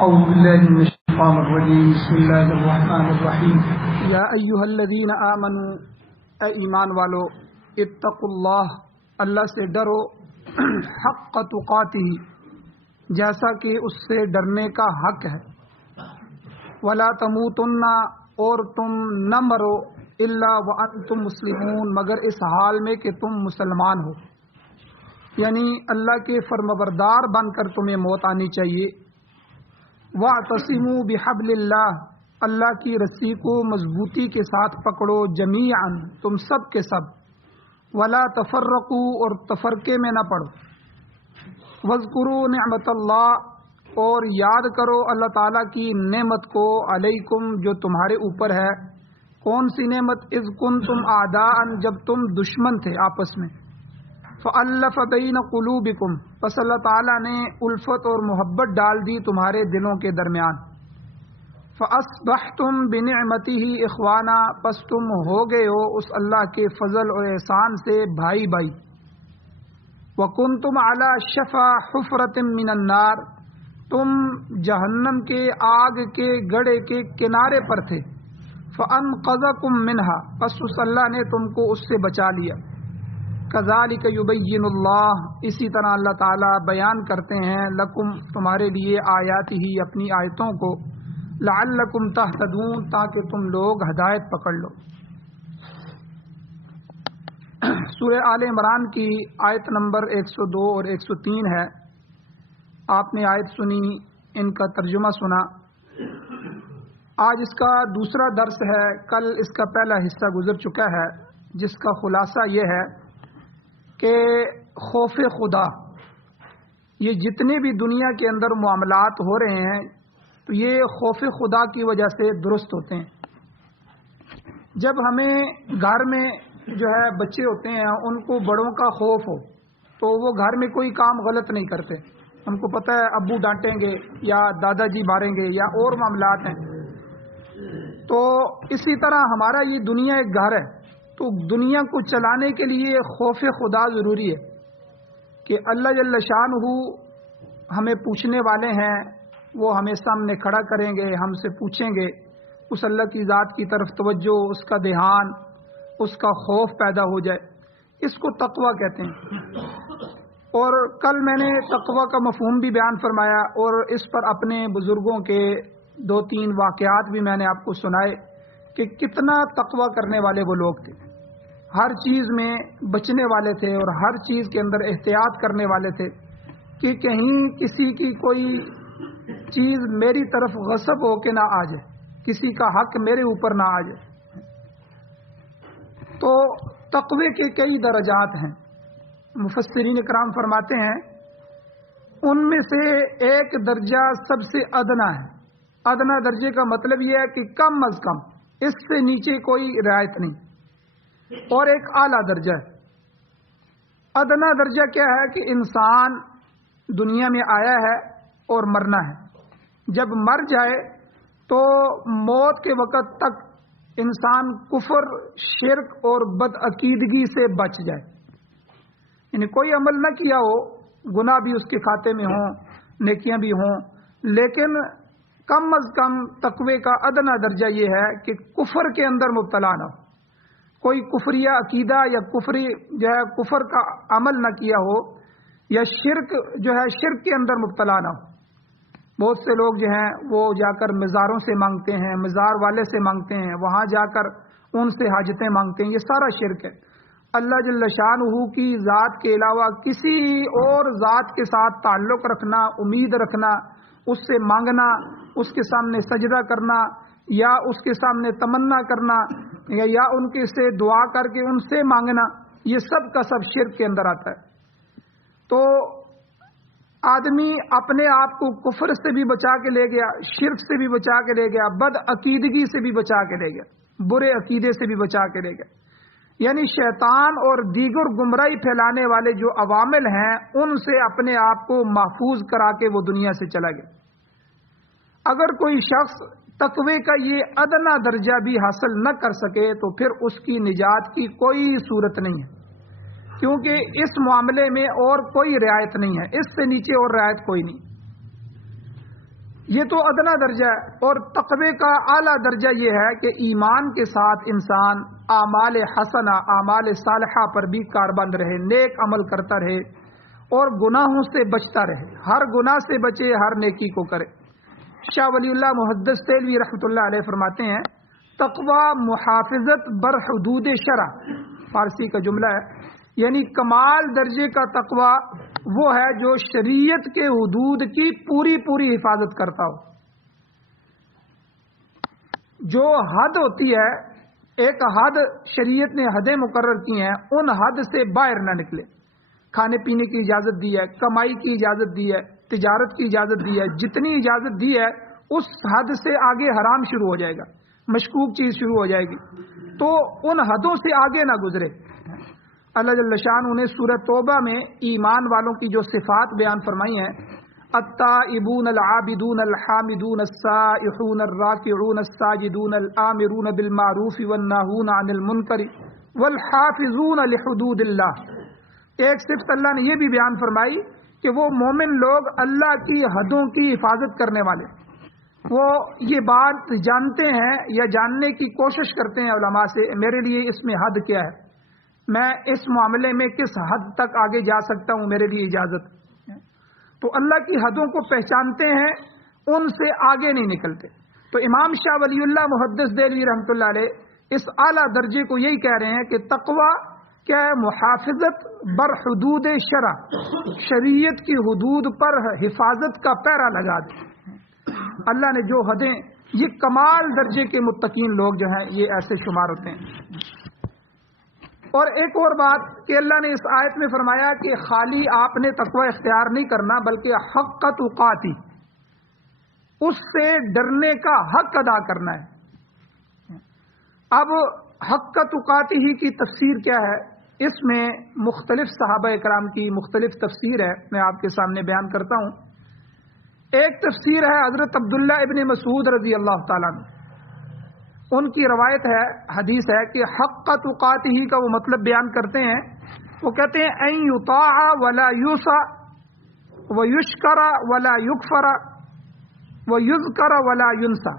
أعوذ بالله من الشيطان الرجيم بسم الله الرحمن الرحیم یا ایھا الذین آمنوا، اے ایمان والو، اتقوا اللہ، اللہ سے ڈرو، حق تقاتہ، جیسا کہ اس سے ڈرنے کا حق ہے، ولا تموتن، اور تم نہ مرو، الا وانتم مسلمون، مگر اس حال میں کہ تم مسلمان ہو، یعنی اللہ کے فرمانبردار بن کر تمہیں موت آنی چاہیے۔ وَاعْتَصِمُوا بِحَبْلِ اللَّهِ، اللہ کی رسی کو مضبوطی کے ساتھ پکڑو، جمیعاً، تم سب کے سب، وَلَا تَفَرَّقُوا، اور تفرقے میں نہ پڑو، وَاذْكُرُوا نِعْمَةَ اللَّهِ، اور یاد کرو اللہ تعالیٰ کی نعمت کو، علیکم، جو تمہارے اوپر ہے۔ کون سی نعمت؟ اذ کنتم اعداء، جب تم دشمن تھے آپس میں، فَأَلَّفَ بَيْنَ قُلُوبِكُمْ، پس اللہ تعالیٰ نے الفت اور محبت ڈال دی تمہارے دلوں کے درمیان، فَأَصْبَحْتُمْ بِنِعْمَتِهِ إِخْوَانًا، پس تم ہو گئے ہو اس اللہ کے فضل اور احسان سے بھائی بھائی۔ وَكُنْتُمْ عَلَى شَفَا حُفْرَةٍ مِّنَ النَّارِ، تم جہنم کے آگ کے گڑھے کے کنارے پر تھے، فَأَنْقَذَكُم مِّنْهَا، پس اس اللہ نے تم کو اس سے بچا لیا۔ کذالک یبین اللہ، اسی طرح اللہ تعالیٰ بیان کرتے ہیں، لکم، تمہارے لیے، آیاتہ، اپنی آیتوں کو، لعلکم تہتدون، تاکہ تم لوگ ہدایت پکڑ لو۔ سورہ آل عمران کی آیت نمبر 102 اور 103 ہے۔ آپ نے آیت سنی، ان کا ترجمہ سنا۔ آج اس کا دوسرا درس ہے، کل اس کا پہلا حصہ گزر چکا ہے، جس کا خلاصہ یہ ہے کہ خوف خدا، یہ جتنے بھی دنیا کے اندر معاملات ہو رہے ہیں تو یہ خوف خدا کی وجہ سے درست ہوتے ہیں۔ جب ہمیں گھر میں جو ہے بچے ہوتے ہیں، ان کو بڑوں کا خوف ہو تو وہ گھر میں کوئی کام غلط نہیں کرتے، ان کو پتہ ہے ابو ڈانٹیں گے یا دادا جی ماریں گے یا اور معاملات ہیں۔ تو اسی طرح ہمارا یہ دنیا ایک گھر ہے، تو دنیا کو چلانے کے لیے خوف خدا ضروری ہے کہ اللہ جل شانہ ہمیں پوچھنے والے ہیں، وہ ہمیں سامنے کھڑا کریں گے، ہم سے پوچھیں گے، اس اللہ کی ذات کی طرف توجہ، اس کا دھیان، اس کا خوف پیدا ہو جائے، اس کو تقویٰ کہتے ہیں۔ اور کل میں نے تقویٰ کا مفہوم بھی بیان فرمایا، اور اس پر اپنے بزرگوں کے 2-3 واقعات بھی میں نے آپ کو سنائے کہ کتنا تقویٰ کرنے والے وہ لوگ تھے، ہر چیز میں بچنے والے تھے اور ہر چیز کے اندر احتیاط کرنے والے تھے کہ کہیں کسی کی کوئی چیز میری طرف غصب ہو کے نہ آ جائے، کسی کا حق میرے اوپر نہ آ جائے۔ تو تقوی کے کئی درجات ہیں، مفسرین کرام فرماتے ہیں ان میں سے ایک درجہ سب سے ادنا ہے۔ ادنا درجے کا مطلب یہ ہے کہ کم از کم اس سے نیچے کوئی رعایت نہیں، اور ایک اعلیٰ درجہ ہے۔ ادنا درجہ کیا ہے کہ انسان دنیا میں آیا ہے اور مرنا ہے، جب مر جائے تو موت کے وقت تک انسان کفر، شرک اور بدعقیدگی سے بچ جائے، یعنی کوئی عمل نہ کیا ہو، گناہ بھی اس کے کھاتے میں ہوں، نیکیاں بھی ہوں، لیکن کم از کم تقوی کا ادنا درجہ یہ ہے کہ کفر کے اندر مبتلا نہ ہو، کوئی کفریہ عقیدہ یا کفر کا عمل نہ کیا ہو، یا شرک شرک کے اندر مبتلا نہ ہو۔ بہت سے لوگ جو ہیں وہ جا کر مزاروں سے مانگتے ہیں، مزار والے سے مانگتے ہیں، وہاں جا کر ان سے حاجتیں مانگتے ہیں، یہ سارا شرک ہے۔ اللہ جل شانہ کی ذات کے علاوہ کسی اور ذات کے ساتھ تعلق رکھنا، امید رکھنا، اس سے مانگنا، اس کے سامنے سجدہ کرنا، یا اس کے سامنے تمنا کرنا، یا ان کے سے دعا کر کے ان سے مانگنا، یہ سب کا سب شرک کے اندر آتا ہے۔ تو آدمی اپنے آپ کو کفر سے بھی بچا کے لے گیا، شرک سے بھی بچا کے لے گیا، بد عقیدگی سے بھی بچا کے لے گیا، برے عقیدے سے بھی بچا کے لے گیا، یعنی شیطان اور دیگر گمراہی پھیلانے والے جو عوامل ہیں ان سے اپنے آپ کو محفوظ کرا کے وہ دنیا سے چلا گیا۔ اگر کوئی شخص تقوی کا یہ ادنا درجہ بھی حاصل نہ کر سکے تو پھر اس کی نجات کی کوئی صورت نہیں ہے، کیونکہ اس معاملے میں اور کوئی رعایت نہیں ہے، اس سے نیچے اور رعایت کوئی نہیں۔ یہ تو ادنا درجہ ہے، اور تقوی کا اعلیٰ درجہ یہ ہے کہ ایمان کے ساتھ انسان اعمال حسنہ، اعمال صالحہ پر بھی کاربند رہے، نیک عمل کرتا رہے اور گناہوں سے بچتا رہے، ہر گناہ سے بچے، ہر نیکی کو کرے۔ شاہ ولی اللہ محدث دہلوی رحمۃ اللہ علیہ فرماتے ہیں تقوی محافظت بر حدود شرع، فارسی کا جملہ ہے، یعنی کمال درجے کا تقوی وہ ہے جو شریعت کے حدود کی پوری پوری حفاظت کرتا ہو۔ جو حد ہوتی ہے، ایک حد شریعت نے حدیں مقرر کی ہیں، ان حد سے باہر نہ نکلے۔ کھانے پینے کی اجازت دی ہے، کمائی کی اجازت دی ہے، تجارت کی اجازت دی ہے، جتنی اجازت دی ہے اس حد سے آگے حرام شروع ہو جائے گا، مشکوک چیز شروع ہو جائے گی، تو ان حدوں سے آگے نہ گزرے۔ اللہ جل شانہ نے سورہ توبہ میں ایمان والوں کی جو صفات بیان فرمائی ہیں، التائبون العابدون الحامدون السائحون الراکعون الساجدون الآمرون بالمعروف والناہون عن المنکر والحافظون لحدود اللہ، ایک صفت اللہ نے یہ بھی بیان فرمائی کہ وہ مومن لوگ اللہ کی حدوں کی حفاظت کرنے والے، وہ یہ بات جانتے ہیں یا جاننے کی کوشش کرتے ہیں علماء سے، میرے لیے اس میں حد کیا ہے، میں اس معاملے میں کس حد تک آگے جا سکتا ہوں، میرے لیے اجازت۔ تو اللہ کی حدوں کو پہچانتے ہیں، ان سے آگے نہیں نکلتے۔ تو امام شاہ ولی اللہ محدث دہلوی رحمۃ اللہ علیہ اس اعلیٰ درجے کو یہی کہہ رہے ہیں کہ تقوی کیا ہے؟ محافظت بر حدود شرع، شریعت کی حدود پر حفاظت کا پہرا لگا دے۔ اللہ نے جو حدیں، یہ کمال درجے کے متقین لوگ جو ہیں یہ ایسے شمار ہوتے ہیں۔ اور ایک اور بات کہ اللہ نے اس آیت میں فرمایا کہ خالی آپ نے تقوی اختیار نہیں کرنا بلکہ حق تقاتی، اس سے ڈرنے کا حق ادا کرنا ہے۔ اب حق تقاتی ہی کی تفسیر کیا ہے؟ اس میں مختلف صحابہ کرام کی مختلف تفسیر ہے، میں آپ کے سامنے بیان کرتا ہوں۔ ایک تفسیر ہے حضرت عبداللہ ابن مسعود رضی اللہ تعالیٰ عنہ، ان کی روایت ہے، حدیث ہے کہ حق تقاتی کا وہ مطلب بیان کرتے ہیں، وہ کہتے ہیں ان یطاع ولا یوسع ویشکر ولا یکفر ویذکر ولا ینسى۔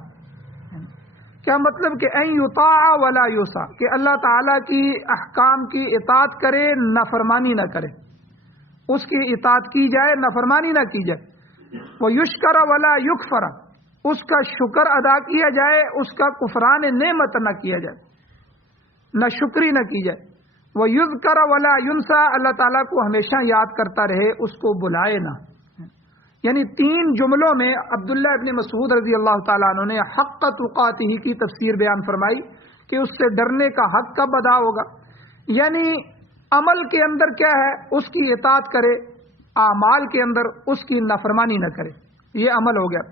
کیا مطلب کہ ان یطاع ولا یوسع، کہ اللہ تعالیٰ کی احکام کی اطاعت کرے، نافرمانی نہ کرے، اس کی اطاعت کی جائے، نافرمانی نہ کی جائے، ویشکر ولا یکفر، اس کا شکر ادا کیا جائے، اس کا کفران نعمت نہ کیا جائے، نہ شکری نہ کی جائے، وَيُذْكَرَ وَلَا يُنْسَى، اللہ تعالیٰ کو ہمیشہ یاد کرتا رہے، اس کو بلائے نہ۔ یعنی تین جملوں میں عبداللہ ابن مسعود رضی اللہ تعالیٰ عنہ نے حق تقاتہ کی تفسیر بیان فرمائی کہ اس سے ڈرنے کا حق کب ادا ہوگا، یعنی عمل کے اندر کیا ہے، اس کی اطاعت کرے، اعمال کے اندر اس کی نافرمانی نہ کرے، یہ عمل ہو گیا۔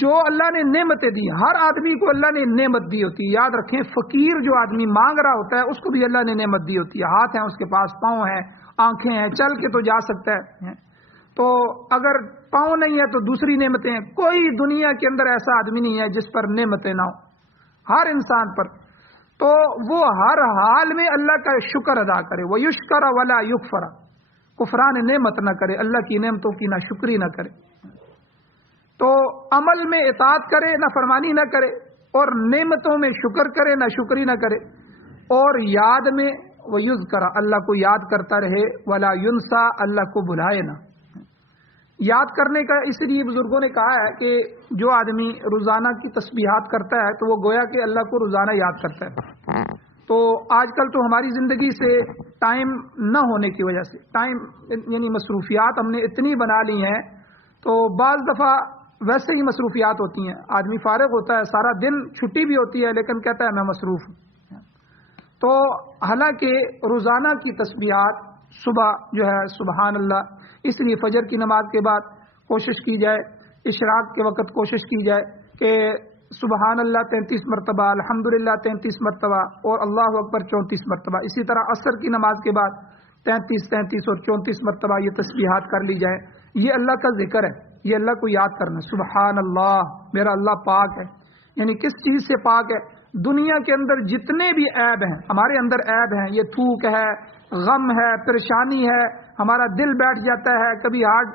جو اللہ نے نعمتیں دی، ہر آدمی کو اللہ نے نعمت دی ہوتی ہے، یاد رکھیں، فقیر جو آدمی مانگ رہا ہوتا ہے اس کو بھی اللہ نے نعمت دی ہوتی ہے، ہاتھ ہیں اس کے پاس، پاؤں ہیں، آنکھیں ہیں، چل کے تو جا سکتا ہے، تو اگر پاؤں نہیں ہے تو دوسری نعمتیں ہیں۔ کوئی دنیا کے اندر ایسا آدمی نہیں ہے جس پر نعمتیں نہ ہوں، ہر انسان پر، تو وہ ہر حال میں اللہ کا شکر ادا کرے، وَيُشْكَرَ وَلَا يُكْفَرَ، کفران نعمت نہ کرے، اللہ کی نعمتوں کی نہ شکری نہ کرے، تو عمل میں اطاعت کرے، نہ فرمانی نہ کرے، اور نعمتوں میں شکر کرے، نہ شکری نہ کرے، اور یاد میں وَيُذْكَرَ، اللہ کو یاد کرتا رہے، وَلَا يُنْسَى، اللہ کو بلائے نہ۔ یاد کرنے کا اس لیے بزرگوں نے کہا ہے کہ جو آدمی روزانہ کی تسبیحات کرتا ہے تو وہ گویا کہ اللہ کو روزانہ یاد کرتا ہے۔ تو آج کل تو ہماری زندگی سے ٹائم نہ ہونے کی وجہ سے، ٹائم یعنی مصروفیات ہم نے اتنی بنا لی ہیں، تو بعض دفعہ ویسے ہی مصروفیات ہوتی ہیں، آدمی فارغ ہوتا ہے، سارا دن چھٹی بھی ہوتی ہے لیکن کہتا ہے میں مصروف ہوں۔ تو حالانکہ روزانہ کی تسبیحات صبح جو ہے سبحان اللہ، اس لیے فجر کی نماز کے بعد کوشش کی جائے، اشراق کے وقت کوشش کی جائے کہ سبحان اللہ 33 مرتبہ، الحمدللہ 33 مرتبہ، اور اللہ اکبر 34 مرتبہ، اسی طرح عصر کی نماز کے بعد 33 اور 34 مرتبہ یہ تسبیحات کر لی جائے۔ یہ اللہ کا ذکر ہے، یہ اللہ کو یاد کرنا، سبحان اللہ، میرا اللہ پاک ہے۔ یعنی کس چیز سے پاک ہے؟ دنیا کے اندر جتنے بھی عیب ہیں، ہمارے اندر عیب ہیں، یہ تھوک ہے، غم ہے، پریشانی ہے، ہمارا دل بیٹھ جاتا ہے، کبھی ہارٹ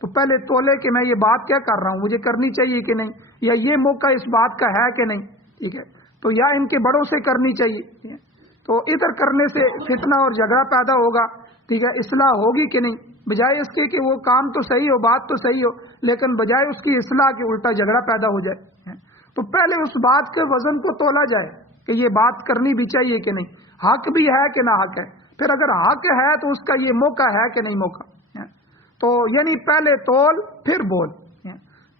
تو پہلے تولے کہ میں یہ بات کیا کر رہا ہوں، مجھے کرنی چاہیے کہ نہیں، یا یہ موقع اس بات کا ہے کہ نہیں، ٹھیک ہے، تو یا ان کے بڑوں سے کرنی چاہیے، تو ادھر کرنے سے فتنہ اور جھگڑا پیدا ہوگا، ٹھیک ہے، اصلاح ہوگی کہ نہیں، بجائے اس کے کہ وہ کام تو صحیح ہو، بات تو صحیح ہو، لیکن بجائے اس کی اصلاح کے الٹا جھگڑا پیدا ہو جائے۔ تو پہلے اس بات کے وزن کو تولا جائے کہ یہ بات کرنی بھی چاہیے کہ نہیں، حق بھی ہے کہ نہ حق ہے، پھر اگر حق ہے تو اس کا یہ موقع ہے کہ نہیں موقع، تو یعنی پہلے تول پھر بول،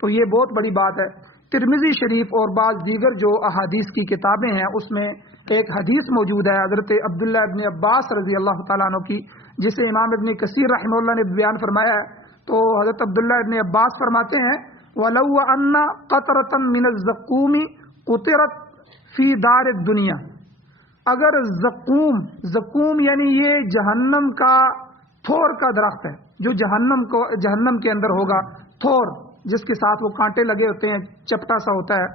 تو یہ بہت بڑی بات ہے۔ ترمذی شریف اور بعض دیگر جو احادیث کی کتابیں ہیں اس میں ایک حدیث موجود ہے حضرت عبداللہ ابن عباس رضی اللہ تعالیٰ عنہ کی، جسے امام ابن کثیر رحمہ اللہ نے بیان فرمایا ہے۔ تو حضرت عبداللہ ابن عباس فرماتے ہیں وَلَوْ أَنَّ قَطْرَةً مِّنَ الزَّقُّومِ قُطِرَتْ فِي دَارِ الدُّنْيَا، اگر زقوم یعنی یہ جہنم کا تھور کا درخت ہے، جو جہنم کے اندر ہوگا، تھور جس کے ساتھ وہ کانٹے لگے ہوتے ہیں، چپٹا سا ہوتا ہے،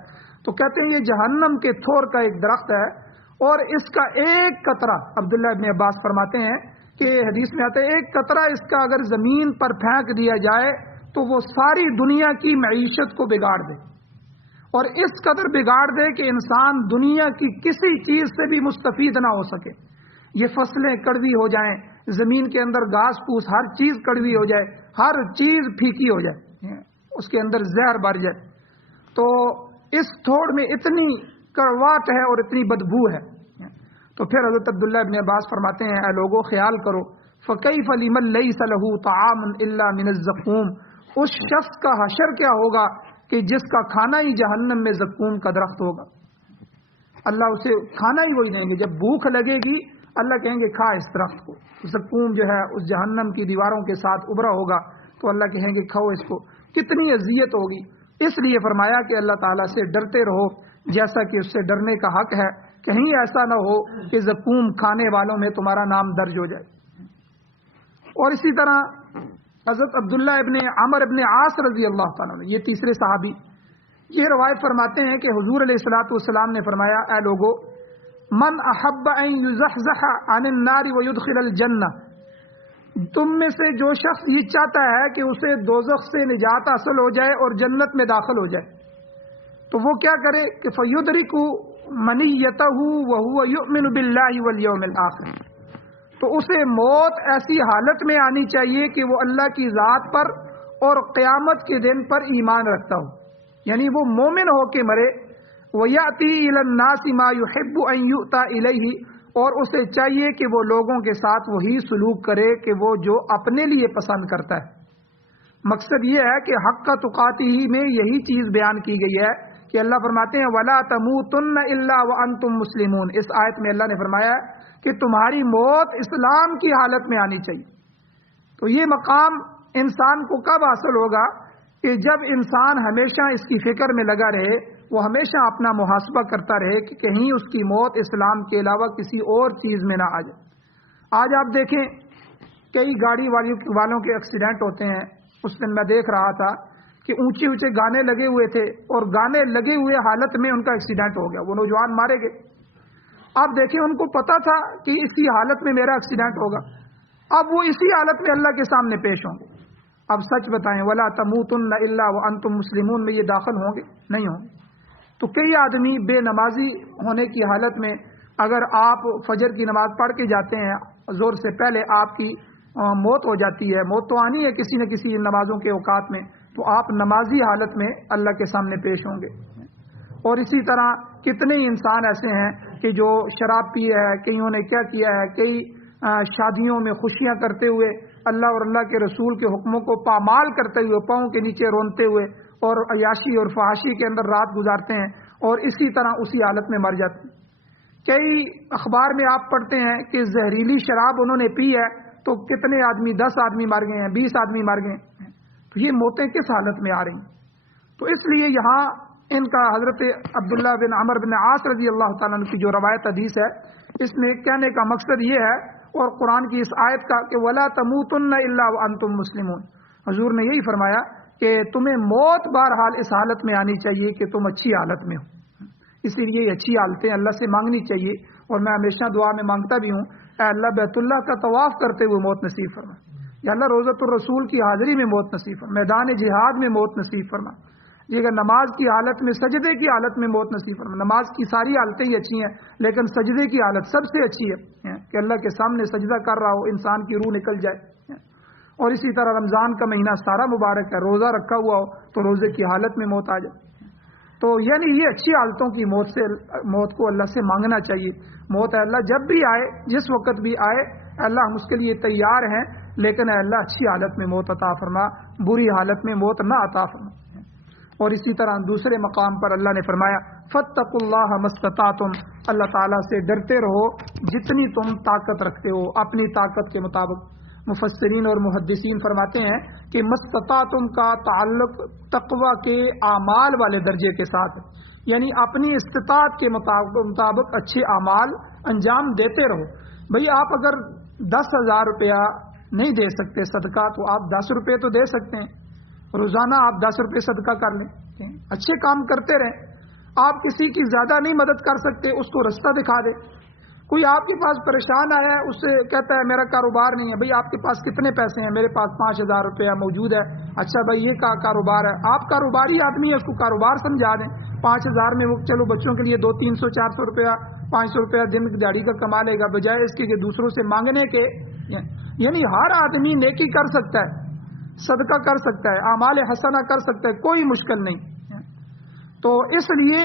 تو کہتے ہیں یہ جہنم کے تھور کا ایک درخت ہے، اور اس کا ایک قطرہ، عبداللہ ابن عباس فرماتے ہیں کہ حدیث میں آتا ہے ایک قطرہ اس کا اگر زمین پر پھینک دیا جائے تو وہ ساری دنیا کی معیشت کو بگاڑ دے، اور اس قدر بگاڑ دے کہ انسان دنیا کی کسی چیز سے بھی مستفید نہ ہو سکے، یہ فصلیں کڑوی ہو جائیں، زمین کے اندر گھاس پھوس ہر چیز کڑوی ہو جائے، ہر چیز پھیکی ہو جائے، اس کے اندر زہر بھر جائے، تو اس تھوڑ میں اتنی کڑواہٹ ہے اور اتنی بدبو ہے۔ تو پھر حضرت عبداللہ ابن عباس فرماتے ہیں اے لوگوں خیال کرو فَكَيْفَ لِمَن لَيْسَ لَهُ طَعَامٌ إِلَّا مِنَ الزَّقُومِ، اس شخص کا حشر کیا ہوگا کہ جس کا کھانا ہی جہنم میں زقوم کا درخت ہوگا، اللہ اسے کھانا ہی وہی دیں گے، جب بھوک لگے گی اللہ کہیں گے کھا اس درخت کو، زقوم جو ہے اس جہنم کی دیواروں کے ساتھ ابھرا ہوگا، تو اللہ کہیں گے کھاؤ اس کو، کتنی اذیت ہوگی۔ اس لیے فرمایا کہ اللہ تعالیٰ سے ڈرتے رہو جیسا کہ اس سے ڈرنے کا حق ہے، کہیں ایسا نہ ہو کہ زقوم کھانے والوں میں تمہارا نام درج ہو جائے۔ اور اسی طرح حضرت عبداللہ ابن عمر ابن عاص رضی اللہ تعالیٰ عنہ، یہ تیسرے صحابی، یہ روایت فرماتے ہیں کہ حضور علیہ الصلوۃ والسلام نے فرمایا اے لوگو من احب ان یزحزح عن النار ویدخل الجنہ، تم میں سے جو شخص یہ چاہتا ہے کہ اسے دوزخ سے نجات حاصل ہو جائے اور جنت میں داخل ہو جائے، تو وہ کیا کرے کہ فَيُدْرِكُ مَنِيَّتَهُ وَهُوَ يُؤْمِنُ بِاللَّهِ وَالْيَوْمِ الْآخِرِ، تو اسے موت ایسی حالت میں آنی چاہیے کہ وہ اللہ کی ذات پر اور قیامت کے دن پر ایمان رکھتا ہو، یعنی وہ مومن ہو کے مرے۔ وَيَأْتِي إِلَى النَّاسِ مَا يُحِبُّ أَن يُؤْتَى إِلَيْهِ، اور اسے چاہیے کہ وہ لوگوں کے ساتھ وہی سلوک کرے کہ وہ جو اپنے لیے پسند کرتا ہے۔ مقصد یہ ہے کہ حق تقاتی ہی میں یہی چیز بیان کی گئی ہے کہ اللہ فرماتے ہیں وَلَا تَمُوتُنَّ إِلَّا وَأَنْتُمْ مُسْلِمُونَ، اس آیت میں اللہ نے فرمایا ہے کہ تمہاری موت اسلام کی حالت میں آنی چاہیے۔ تو یہ مقام انسان کو کب حاصل ہوگا کہ جب انسان ہمیشہ اس کی فکر میں لگا رہے، وہ ہمیشہ اپنا محاسبہ کرتا رہے کہ کہیں اس کی موت اسلام کے علاوہ کسی اور چیز میں نہ آ جائے۔ آج آپ دیکھیں کئی گاڑی والوں کے ایکسیڈنٹ ہوتے ہیں، اس دن میں دیکھ رہا تھا کہ اونچے اونچے گانے لگے ہوئے تھے اور گانے لگے ہوئے حالت میں ان کا ایکسیڈنٹ ہو گیا، وہ نوجوان مارے گئے۔ اب دیکھیں ان کو پتا تھا کہ اسی حالت میں میرا ایکسیڈنٹ ہوگا، اب وہ اسی حالت میں اللہ کے سامنے پیش ہوں گے۔ اب سچ بتائیں وَلَا تَمُوتُنَّ إِلَّا وَأَنْتُمْ مُسْلِمُونَ میں یہ داخل ہوں گے؟ نہیں ہوں گے۔ تو کئی آدمی بے نمازی ہونے کی حالت میں اگر آپ فجر کی نماز پڑھ کے جاتے ہیں، ظہر سے پہلے آپ کی موت ہو جاتی ہے، موت تو آنی ہے کسی نہ کسی نمازوں کے اوقات میں، تو آپ نمازی حالت میں اللہ کے سامنے پیش ہوں گے۔ اور اسی طرح کتنے انسان ایسے ہیں کہ جو شراب پیے ہے، کئیوں نے کیا کیا ہے، کئی شادیوں میں خوشیاں کرتے ہوئے اللہ اور اللہ کے رسول کے حکموں کو پامال کرتے ہوئے پاؤں کے نیچے رونتے ہوئے اور عیاشی اور فحاشی کے اندر رات گزارتے ہیں اور اسی طرح اسی حالت میں مر جاتے ہیں۔ کئی اخبار میں آپ پڑھتے ہیں کہ زہریلی شراب انہوں نے پی ہے تو کتنے آدمی، 10 آدمی مر گئے ہیں، 20 آدمی مر گئے ہیں۔ تو یہ موتیں کس حالت میں آ رہی ہیں؟ تو اس لیے یہاں ان کا حضرت عبداللہ بن عمر بن عاص رضی اللہ تعالیٰ عنہ کی جو روایت حدیث ہے، اس میں کہنے کا مقصد یہ ہے، اور قرآن کی اس آیت کا کہ وَلَا تَمُوتُنَّ إِلَّا وَأَنْتُمْ مُسْلِمُونَ، حضور نے یہی فرمایا کہ تمہیں موت بہرحال اس حالت میں آنی چاہیے کہ تم اچھی حالت میں ہو۔ اسی لیے یہ اچھی حالتیں اللہ سے مانگنی چاہیے، اور میں ہمیشہ دعا میں مانگتا بھی ہوں اے اللہ بیت اللہ کا طواف کرتے ہوئے موت نصیب فرما، یا اللہ روزۃ الرسول کی حاضری میں موت نصیب فرما، میدان جہاد میں موت نصیب فرما، یہ اگر نماز کی حالت میں، سجدے کی حالت میں موت نصیب فرما۔ نماز کی ساری حالتیں ہی اچھی ہیں لیکن سجدے کی حالت سب سے اچھی ہے کہ اللہ کے سامنے سجدہ کر رہا ہو، انسان کی روح نکل جائے۔ اور اسی طرح رمضان کا مہینہ سارا مبارک ہے، روزہ رکھا ہوا ہو تو روزے کی حالت میں موت آ جائے۔ تو یعنی یہ اچھی حالتوں کی موت کو اللہ سے مانگنا چاہیے۔ موت ہے اللہ جب بھی آئے، جس وقت بھی آئے، اللہ ہم اس کے لیے تیار ہیں، لیکن اے اللہ اچھی حالت میں موت عطا فرما، بری حالت میں موت نہ عطا فرما۔ اور اسی طرح دوسرے مقام پر اللہ نے فرمایا فاتقوا اللہ ما استطعتم، اللہ تعالیٰ سے ڈرتے رہو جتنی تم طاقت رکھتے ہو، اپنی طاقت کے مطابق۔ مفسرین اور محدثین فرماتے ہیں کہ مستطاعتم کا تعلق تقوی کے اعمال والے درجے کے ساتھ ہے، یعنی اپنی استطاعت کے مطابق اچھے اعمال انجام دیتے رہو۔ بھئی آپ اگر 10,000 روپیہ نہیں دے سکتے صدقہ تو آپ 10 روپے تو دے سکتے ہیں، روزانہ آپ 10 روپے صدقہ کر لیں، اچھے کام کرتے رہیں۔ آپ کسی کی زیادہ نہیں مدد کر سکتے، اس کو رستہ دکھا دیں۔ کوئی آپ کے پاس پریشان آیا ہے، اس سے کہتا ہے میرا کاروبار نہیں ہے، بھئی آپ کے پاس کتنے پیسے ہیں؟ میرے پاس 5,000 روپیہ موجود ہے۔ اچھا بھائی یہ کاروبار ہے، آپ کاروباری آدمی ہے، اس کو کاروبار سمجھا دیں۔ 5,000 میں وہ چلو بچوں کے لیے 200, 300, 400 روپیہ 500 روپیہ دن دیہڑی کا کما لے گا، بجائے اس کے کہ دوسروں سے مانگنے کے۔ یعنی ہر آدمی نیکی کر سکتا ہے، صدقہ کر سکتا ہے، اعمال حسنہ کر سکتا ہے، کوئی مشکل نہیں۔ تو اس لیے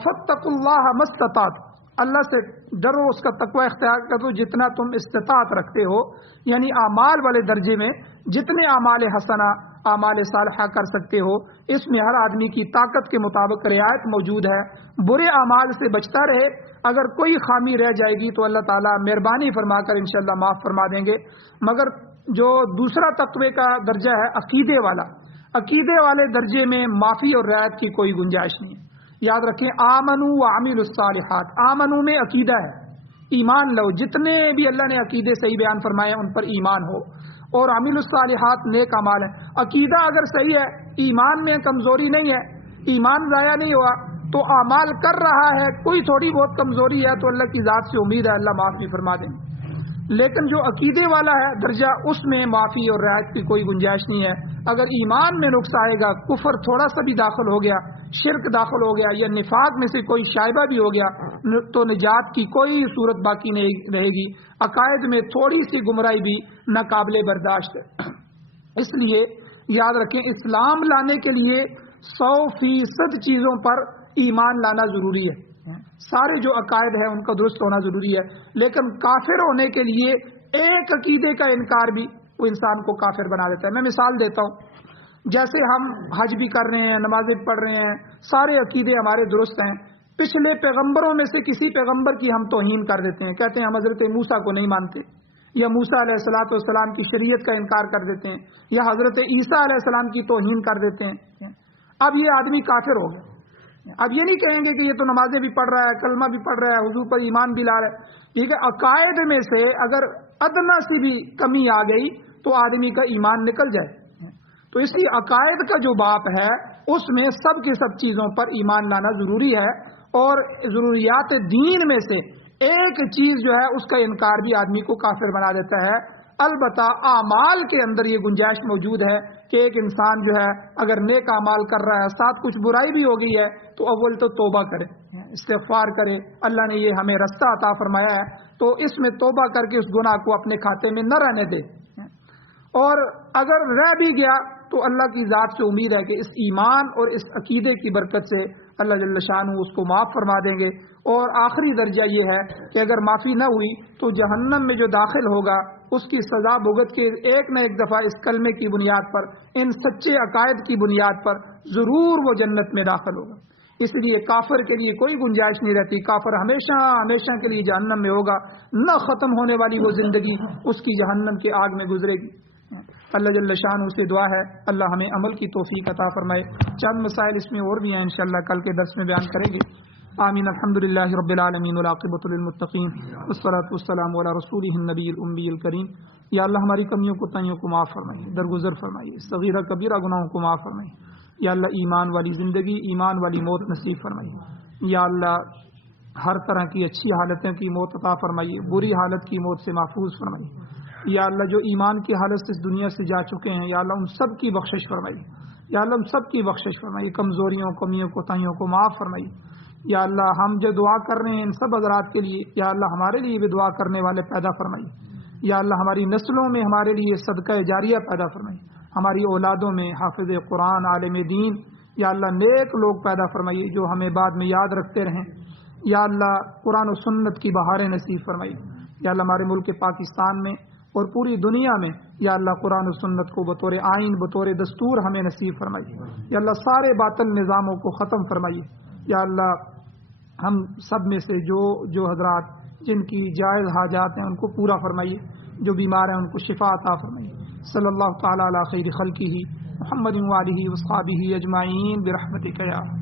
فاتقوا اللہ ما استطعتم، اللہ سے ڈرو، اس کا تقوی اختیار کرو جتنا تم استطاعت رکھتے ہو، یعنی اعمال والے درجے میں جتنے اعمال حسنہ، اعمال صالحہ کر سکتے ہو، اس میں ہر آدمی کی طاقت کے مطابق رعایت موجود ہے۔ برے اعمال سے بچتا رہے، اگر کوئی خامی رہ جائے گی تو اللہ تعالیٰ مہربانی فرما کر انشاءاللہ معاف فرما دیں گے۔ مگر جو دوسرا تقوی کا درجہ ہے عقیدے والا، عقیدے والے درجے میں معافی اور رعایت کی کوئی گنجائش نہیں ہے۔ یاد رکھیں آمنو وعملوا الصالحات، آمنو میں عقیدہ ہے، ایمان لو، جتنے بھی اللہ نے عقیدے صحیح بیان فرمائے ان پر ایمان ہو، اور عملوا الصالحات نیک اعمال ہے۔ عقیدہ اگر صحیح ہے، ایمان میں کمزوری نہیں ہے، ایمان ضائع نہیں ہوا تو اعمال کر رہا ہے، کوئی تھوڑی بہت کمزوری ہے تو اللہ کی ذات سے امید ہے اللہ معاف بھی فرما دیں گے۔ لیکن جو عقیدے والا ہے درجہ، اس میں معافی اور رعایت کی کوئی گنجائش نہیں ہے۔ اگر ایمان میں نقص آئے گا، کفر تھوڑا سا بھی داخل ہو گیا، شرک داخل ہو گیا، یا نفاق میں سے کوئی شائبہ بھی ہو گیا تو نجات کی کوئی صورت باقی نہیں رہے گی۔ عقائد میں تھوڑی سی گمراہی بھی ناقابل برداشت ہے۔ اس لیے یاد رکھیں اسلام لانے کے لیے 100% چیزوں پر ایمان لانا ضروری ہے، سارے جو عقائد ہیں ان کا درست ہونا ضروری ہے، لیکن کافر ہونے کے لیے ایک عقیدے کا انکار بھی وہ انسان کو کافر بنا دیتا ہے۔ میں مثال دیتا ہوں، جیسے ہم حج بھی کر رہے ہیں، نمازیں پڑھ رہے ہیں، سارے عقیدے ہمارے درست ہیں، پچھلے پیغمبروں میں سے کسی پیغمبر کی ہم توہین کر دیتے ہیں، کہتے ہیں ہم حضرت موسیٰ کو نہیں مانتے، یا موسیٰ علیہ السلام کی شریعت کا انکار کر دیتے ہیں، یا حضرت عیسیٰ علیہ السلام کی توہین کر دیتے ہیں۔ اب یہ آدمی کافر ہو گیا۔ اب یہ نہیں کہیں گے کہ یہ تو نمازیں بھی پڑھ رہا ہے، کلمہ بھی پڑھ رہا ہے، حضور پر ایمان بھی لا رہا ہے۔ ٹھیک ہے، عقائد میں سے اگر ادنا سی بھی کمی آ گئی تو آدمی کا ایمان نکل جائے۔ تو اس لیے عقائد کا جو باب ہے اس میں سب کی سب چیزوں پر ایمان لانا ضروری ہے، اور ضروریات دین میں سے ایک چیز جو ہے اس کا انکار بھی آدمی کو کافر بنا دیتا ہے۔ البتہ اعمال کے اندر یہ گنجائش موجود ہے کہ ایک انسان جو ہے اگر نیک اعمال کر رہا ہے، ساتھ کچھ برائی بھی ہو گئی ہے، تو اول تو توبہ کرے، استغفار کرے، اللہ نے یہ ہمیں رستہ عطا فرمایا ہے تو اس میں توبہ کر کے اس گناہ کو اپنے کھاتے میں نہ رہنے دے، اور اگر رہ بھی گیا تو اللہ کی ذات سے امید ہے کہ اس ایمان اور اس عقیدے کی برکت سے اللہ جل شانہ اس کو معاف فرما دیں گے۔ اور آخری درجہ یہ ہے کہ اگر معافی نہ ہوئی تو جہنم میں جو داخل ہوگا اس کی سزا بھگت کے ایک نہ ایک دفعہ اس کلمے کی بنیاد پر، ان سچے عقائد کی بنیاد پر ضرور وہ جنت میں داخل ہوگا۔ اس لیے کافر کے لیے کوئی گنجائش نہیں رہتی، کافر ہمیشہ ہمیشہ کے لیے جہنم میں ہوگا، نہ ختم ہونے والی وہ زندگی اس کی جہنم کے آگ میں گزرے گی۔ اللہ جل شانہ سے دعا ہے اللہ ہمیں عمل کی توفیق عطا فرمائے۔ چند مسائل اس میں اور بھی ہیں، انشاءاللہ کل کے درس میں بیان کریں گے۔ آمین۔ الحمدللہ رب العالمین والعاقبۃ للمتقین والصلاۃ والسلام علی رسولہ النبی الأمی الکریم۔ یا اللہ ہماری کمیوں کوتاہیوں کو معاف فرمائیے، درگزر فرمائیے، صغیرہ کبیرہ گناہوں کو معاف فرمائیے۔ یا اللہ ایمان والی زندگی، ایمان والی موت نصیب فرمائیے۔ یا اللہ ہر طرح کی اچھی حالتوں کی موت عطا فرمائیے، بری حالت کی موت سے محفوظ فرمائیے۔ یا اللہ جو ایمان کی حالت سے اس دنیا سے جا چکے ہیں یا اللہ ان سب کی بخشش فرمائی، یا اللہ ان سب کی بخشش فرمائی، کمزوریوں کمیوں کوتاہیوں کو معاف فرمائی۔ یا اللہ ہم جو دعا کر رہے ہیں ان سب حضرات کے لیے، یا اللہ ہمارے لیے بھی دعا کرنے والے پیدا فرمائی۔ یا اللہ ہماری نسلوں میں ہمارے لیے صدقہ جاریہ پیدا فرمائی، ہماری اولادوں میں حافظ قرآن عالم دین یا اللہ نیک لوگ پیدا فرمائیے جو ہمیں بعد میں یاد رکھتے رہیں۔ یا اللہ قرآن و سنت کی بہاریں نصیب فرمائی۔ یا اللہ ہمارے ملک پاکستان میں اور پوری دنیا میں یا اللہ قرآن و سنت کو بطور آئین بطور دستور ہمیں نصیب فرمائیے۔ یا اللہ سارے باطل نظاموں کو ختم فرمائیے۔ یا اللہ ہم سب میں سے جو حضرات جن کی جائز حاجات ہیں ان کو پورا فرمائیے، جو بیمار ہیں ان کو شفا عطا فرمائیے۔ صلی اللہ تعالی علی خیر خلقہ محمد و آلہ و صحبہ اجمعین برحمتک یا